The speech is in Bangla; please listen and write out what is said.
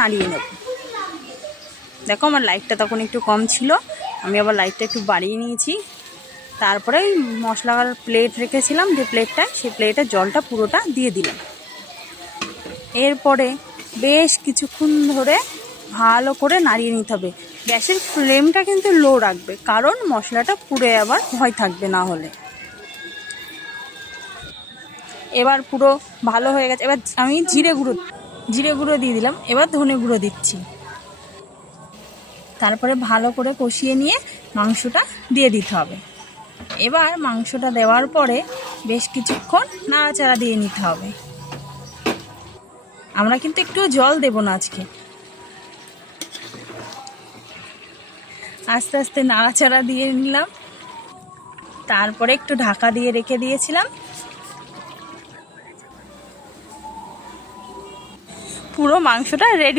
নাড়িয়ে নেব। দেখো আমার লাইটটা তখন একটু কম ছিল, আমি আবার লাইটটা একটু বাড়িয়ে নিয়েছি। তারপরে মশলার প্লেট রেখেছিলাম যে প্লেটটায়, সেই প্লেটের জলটা পুরোটা দিয়ে দিলাম। এরপরে বেশ কিছুক্ষণ ধরে ভালো করে নাড়িয়ে নিতে হবে। গ্যাসের ফ্লেমটা কিন্তু লো রাখবে, কারণ মশলাটা পুড়ে আবার ভয় থাকবে না হলে। এবার পুরো ভালো হয়ে গেছে। এবার আমি জিরে গুঁড়ো দিয়ে দিলাম। এবার ধনে গুঁড়ো দিচ্ছি। তারপরে ভালো করে কষিয়ে নিয়ে মাংসটা দিয়ে দিতে হবে। এবার মাংসটা দেওয়ার পরে বেশ কিছুক্ষণ নাড়াচাড়া দিয়ে নিতে হবে। আমরা কিন্তু একটু জল দেব না আজকে। আস্তে আস্তে নাড়াচাড়া দিয়ে নিলাম। তারপরে একটু ঢাকা দিয়ে রেখে দিয়েছিলাম। পুরো মাংসটা রেডি।